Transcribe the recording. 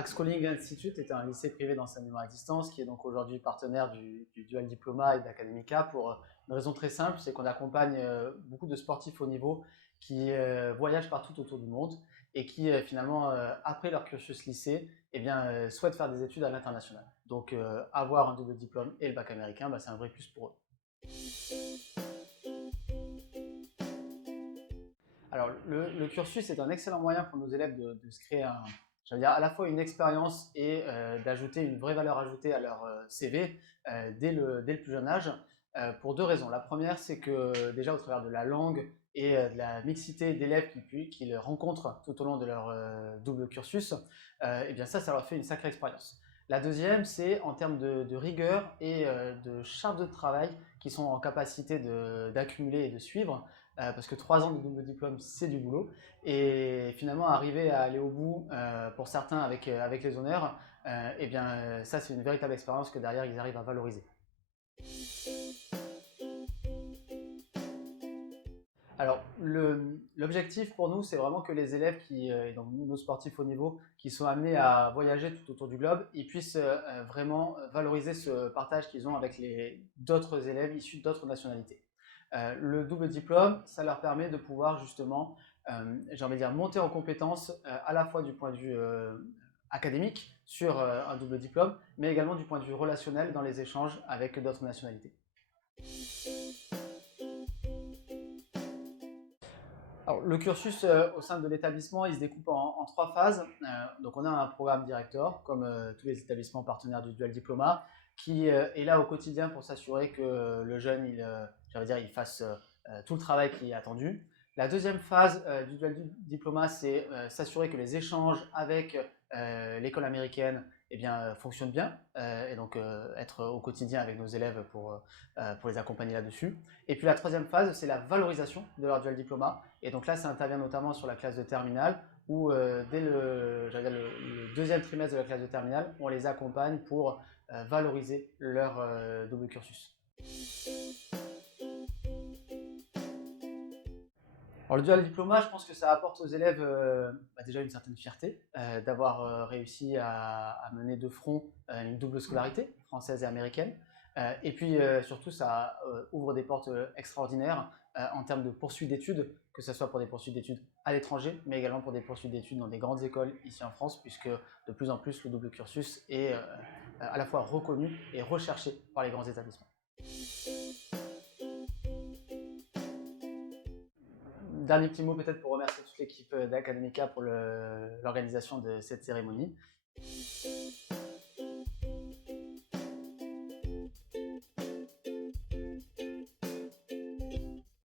Axe Calling Institute est un lycée privé d'enseignement à distance qui est donc aujourd'hui partenaire du Dual Diploma et d'Academica pour une raison très simple, c'est qu'on accompagne beaucoup de sportifs haut niveau qui voyagent partout autour du monde et qui finalement, après leur cursus lycée, souhaitent faire des études à l'international. Donc avoir un double diplôme et le bac américain, c'est un vrai plus pour eux. Alors, le cursus est un excellent moyen pour nos élèves de se créer à la fois une expérience et d'ajouter une vraie valeur ajoutée à leur CV dès le plus jeune âge, pour deux raisons. La première, c'est que déjà au travers de la langue et de la mixité d'élèves qu'ils rencontrent tout au long de leur double cursus, ça leur fait une sacrée expérience. La deuxième, c'est en termes de rigueur et de charge de travail qu'ils sont en capacité d'accumuler et de suivre. Parce que 3 ans de double diplôme, c'est du boulot. Et finalement, arriver à aller au bout, pour certains avec les honneurs, ça c'est une véritable expérience que derrière ils arrivent à valoriser. Alors, l'objectif pour nous, c'est vraiment que les élèves et donc nos sportifs haut niveau, qui sont amenés à voyager tout autour du globe, ils puissent vraiment valoriser ce partage qu'ils ont avec d'autres élèves issus d'autres nationalités. Le double diplôme, ça leur permet de pouvoir justement, monter en compétences à la fois du point de vue académique sur un double diplôme, mais également du point de vue relationnel dans les échanges avec d'autres nationalités. Alors, le cursus au sein de l'établissement, il se découpe en trois phases. Donc, on a un programme directeur, comme tous les établissements partenaires du Dual Diploma, qui est là au quotidien pour s'assurer que le jeune, il fasse tout le travail qui est attendu. La deuxième phase du Dual Diploma, c'est s'assurer que les échanges avec l'école américaine fonctionnent bien, et donc être au quotidien avec nos élèves pour les accompagner là-dessus. Et puis la troisième phase, c'est la valorisation de leur Dual Diploma. Et donc là, ça intervient notamment sur la classe de terminale, où dès le deuxième trimestre de la classe de terminale, on les accompagne pour valoriser leur double cursus. Alors, le dual diploma, je pense que ça apporte aux élèves déjà une certaine fierté d'avoir réussi à mener de front une double scolarité, française et américaine. Et puis surtout, ça ouvre des portes extraordinaires en termes de poursuite d'études, que ce soit pour des poursuites d'études à l'étranger, mais également pour des poursuites d'études dans des grandes écoles ici en France, puisque de plus en plus le double cursus est à la fois reconnu et recherché par les grands établissements. Dernier petit mot peut-être pour remercier toute l'équipe d'Academica pour l'organisation de cette cérémonie.